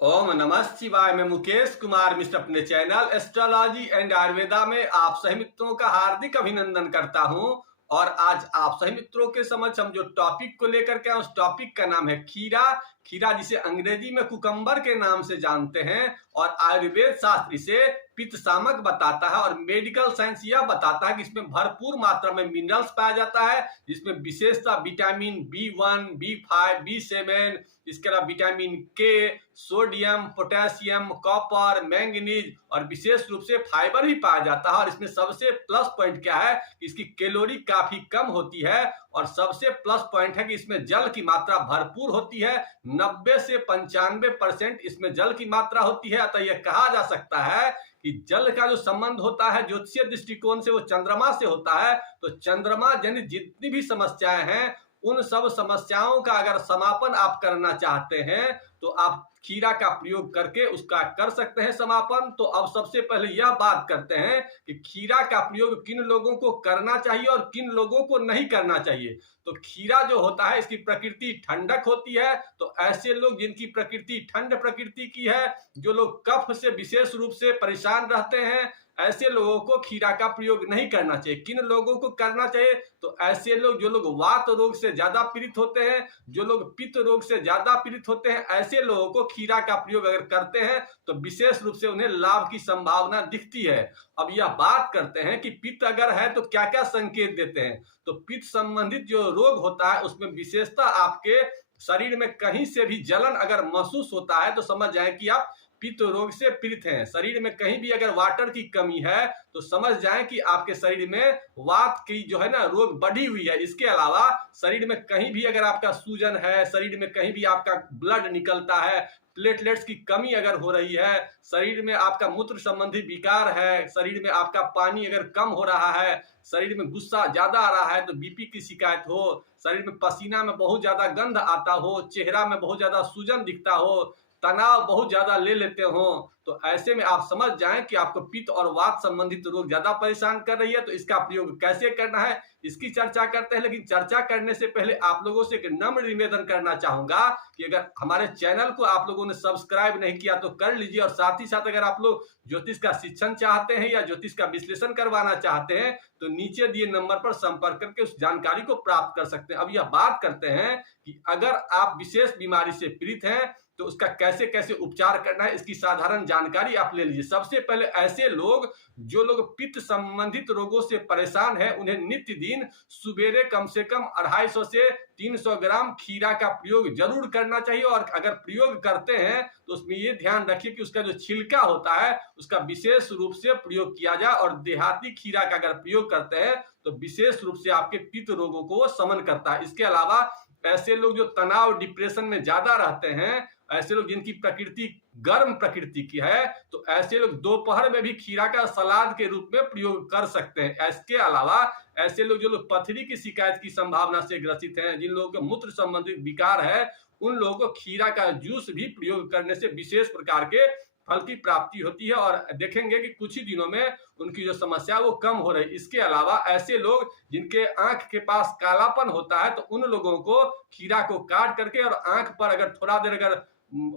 ओम नमः शिवाय। मैं मुकेश कुमार मिश्र अपने चैनल एस्ट्रोलॉजी एंड आयुर्वेदा में आप सभी मित्रों का हार्दिक अभिनंदन करता हूं। और आज आप सभी मित्रों के समक्ष हम जो टॉपिक को लेकर के उस टॉपिक का नाम है खीरा। खीरा जिसे अंग्रेजी में कुकम्बर के नाम से जानते हैं और आयुर्वेद शास्त्र इसे पित्त शामक बताता है और मेडिकल साइंस यह बताता है कि इसमें भरपूर मात्रा में मिनरल्स पाया जाता है, जिसमें विशेषता विटामिन B1, B5, B7, इसके अलावा विटामिन के, सोडियम, पोटेशियम, कॉपर, मैंगनीज और विशेष रूप से फाइबर भी पाया जाता है। और इसमें सबसे प्लस पॉइंट क्या है, इसकी कैलोरी काफी कम होती है और सबसे प्लस पॉइंट है कि इसमें जल की मात्रा भरपूर होती है। 90 से 95% इसमें जल की मात्रा होती है। अतः यह कहा जा सकता है कि जल का जो संबंध होता है ज्योतिषीय दृष्टिकोण से वो चंद्रमा से होता है। तो चंद्रमा जनित जितनी भी समस्याएं हैं उन सब समस्याओं का अगर समापन आप करना चाहते हैं तो आप खीरा का प्रयोग करके उसका कर सकते हैं समापन। तो अब सबसे पहले यह बात करते हैं कि खीरा का प्रयोग किन लोगों को करना चाहिए और किन लोगों को नहीं करना चाहिए। तो खीरा जो होता है इसकी प्रकृति ठंडक होती है। तो ऐसे लोग जिनकी प्रकृति ठंड प्रकृति की है, जो लोग कफ से विशेष रूप से परेशान रहते हैं, ऐसे लोगों को खीरा का प्रयोग नहीं करना चाहिए। किन लोगों को करना चाहिए, तो ऐसे लोग जो लोग वात रोग से ज्यादा पीड़ित होते हैं, जो लोग पित्त रोग से ज्यादा पीड़ित होते हैं, ऐसे लोगों को खीरा का प्रयोग अगर करते हैं तो विशेष रूप से उन्हें लाभ की संभावना दिखती है। अब यह बात करते हैं कि पित्त अगर है तो क्या क्या संकेत देते हैं। तो पित्त संबंधित जो रोग होता है उसमें विशेषता आपके शरीर में कहीं से भी जलन अगर महसूस होता है तो समझ जाए कि आप पित्त रोग से पीड़ित हैं। शरीर में कहीं भी अगर वाटर की कमी है तो समझ जाएं कि आपके शरीर में वात की जो है ना रोग बढ़ी हुई है। इसके अलावा शरीर में कहीं भी अगर आपका सूजन है, शरीर में कहीं भी आपका ब्लड निकलता है, प्लेटलेट्स की कमी अगर हो रही है, शरीर में आपका मूत्र संबंधी विकार है, शरीर में आपका पानी अगर कम हो रहा है, शरीर में गुस्सा ज्यादा आ रहा है तो बीपी की शिकायत हो, शरीर में पसीना में बहुत ज्यादा गंध आता हो, चेहरा में बहुत ज्यादा सूजन दिखता हो, तनाव बहुत ज्यादा ले लेते हो, तो ऐसे में आप समझ जाएं कि आपको पित्त और वात संबंधित रोग ज्यादा परेशान कर रही है। तो इसका प्रयोग कैसे करना है इसकी चर्चा करते हैं। लेकिन चर्चा करने से पहले आप लोगों से एक नम्र निवेदन करना चाहूंगा कि अगर हमारे चैनल को आप लोगों ने सब्सक्राइब नहीं किया तो कर लीजिए। और साथ ही साथ अगर आप लोग ज्योतिष का शिक्षण चाहते हैं या ज्योतिष का विश्लेषण करवाना चाहते हैं तो नीचे दिए नंबर पर संपर्क करके उस जानकारी को प्राप्त कर सकते हैं। अब यह बात करते हैं कि अगर आप विशेष बीमारी से पीड़ित हैं तो उसका कैसे कैसे उपचार करना है, इसकी साधारण जानकारी आप ले लीजिए। सबसे पहले ऐसे लोग जो लोग पित्त संबंधित रोगों से परेशान हैं उन्हें नित्य दिन सुबेरे कम से कम 250 से 300 ग्राम खीरा का प्रयोग जरूर करना चाहिए। और अगर प्रयोग करते हैं तो उसमें ये ध्यान रखिए कि उसका जो छिलका होता है उसका विशेष रूप से प्रयोग किया जाए। और देहाती खीरा का अगर प्रयोग करते हैं तो विशेष रूप से आपके पित्त रोगों को वो शमन करता है। इसके अलावा ऐसे लोग जो तनाव डिप्रेशन में ज्यादा रहते हैं, ऐसे लोग जिनकी प्रकृति गर्म प्रकृति की है, तो ऐसे लोग दोपहर में भी खीरा का सलाद के रूप में प्रयोग कर सकते हैं। इसके अलावा ऐसे लोग जो लोग पथरी की शिकायत की संभावना से ग्रसित हैं, जिन लोगों के मूत्र संबंधित विकार है, उन लोगों को खीरा का जूस भी प्रयोग करने से विशेष प्रकार के फल की प्राप्ति होती है और देखेंगे कि कुछ ही दिनों में उनकी जो समस्या वो कम हो रही है। इसके अलावा ऐसे लोग जिनके आंख के पास कालापन होता है तो उन लोगों को खीरा को काट करके और आंख पर अगर थोड़ा देर अगर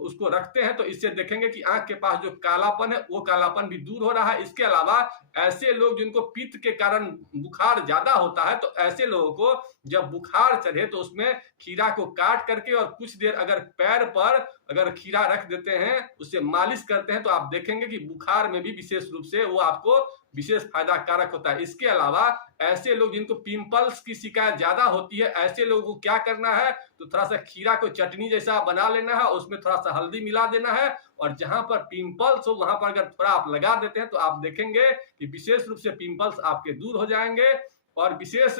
उसको रखते हैं तो इससे देखेंगे कि आंख के पास जो कालापन है वो कालापन भी दूर हो रहा है। इसके अलावा ऐसे लोग जिनको पित्त के कारण बुखार ज्यादा होता है तो ऐसे लोगों को जब बुखार चढ़े तो उसमें खीरा को काट करके और कुछ देर अगर पैर पर अगर खीरा रख देते हैं, उससे मालिश करते हैं तो आप देखेंगे कि बुखार में भी विशेष रूप से वो आपको विशेष फायदा कारक होता है। इसके अलावा ऐसे लोग जिनको पिंपल्स की शिकायत ज्यादा होती है, ऐसे लोगों को क्या करना है तो थोड़ा सा खीरा को चटनी जैसा बना लेना है, उसमें थोड़ा सा हल्दी मिला देना है और जहां पर पिंपल्स हो वहां पर अगर थोड़ा आप लगा देते हैं तो आप देखेंगे कि विशेष रूप से पिंपल्स आपके दूर हो जाएंगे। और विशेष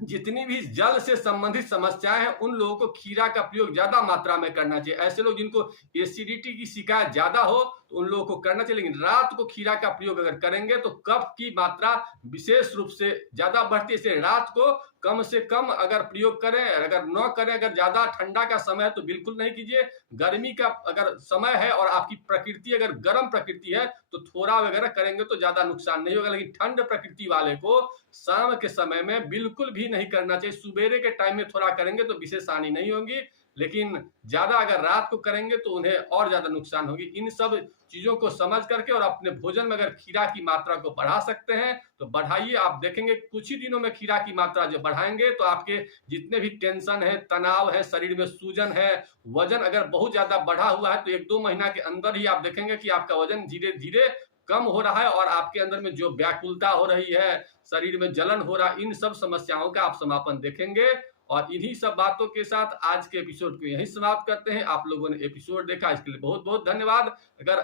जितनी भी जल से संबंधित समस्याएं हैं उन लोगों को खीरा का प्रयोग ज्यादा मात्रा में करना चाहिए। ऐसे लोग जिनको एसिडिटी की शिकायत ज्यादा हो तो उन लोगों को करना चाहिए। लेकिन रात को खीरा का प्रयोग अगर करेंगे तो कफ की मात्रा विशेष रूप से ज्यादा बढ़ती है, इसलिए रात को कम से कम अगर प्रयोग करें, अगर न करें, अगर ज्यादा ठंडा का समय है तो बिल्कुल नहीं कीजिए। गर्मी का अगर समय है और आपकी प्रकृति अगर गर्म प्रकृति है तो थोड़ा वगैरह करेंगे तो ज्यादा नुकसान नहीं होगा। लेकिन ठंड प्रकृति वाले को शाम के समय में बिल्कुल भी नहीं करना चाहिए। सुबेरे के टाइम में थोड़ा करेंगे तो विशेष हानि नहीं होगी, लेकिन ज्यादा अगर रात को करेंगे तो उन्हें और ज्यादा नुकसान होगी। इन सब चीजों को समझ करके और अपने भोजन में अगर खीरा की मात्रा को बढ़ा सकते हैं तो बढ़ाइए। आप देखेंगे कुछ ही दिनों में खीरा की मात्रा जो बढ़ाएंगे तो आपके जितने भी टेंशन है, तनाव है, शरीर में सूजन है, वजन अगर बहुत ज्यादा बढ़ा हुआ है तो 1-2 महीना के अंदर ही आप देखेंगे कि आपका वजन धीरे धीरे कम हो रहा है और आपके अंदर में जो व्याकुलता हो रही है, शरीर में जलन हो रहा है, इन सब समस्याओं का आप समापन देखेंगे। और इन्हीं सब बातों के साथ आज के एपिसोड को यहीं समाप्त करते हैं। आप लोगों ने एपिसोड देखा इसके लिए बहुत बहुत धन्यवाद। अगर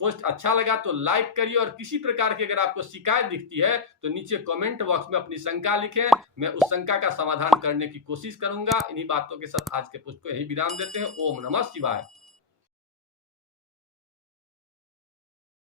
पोस्ट अच्छा लगा तो लाइक करिए और किसी प्रकार की अगर आपको शिकायत दिखती है तो नीचे कमेंट बॉक्स में अपनी शंका लिखें, मैं उस शंका का समाधान करने की कोशिश करूंगा। इन्हीं बातों के साथ आज के पोस्ट को यही विराम देते हैं। ओम नमः शिवाय।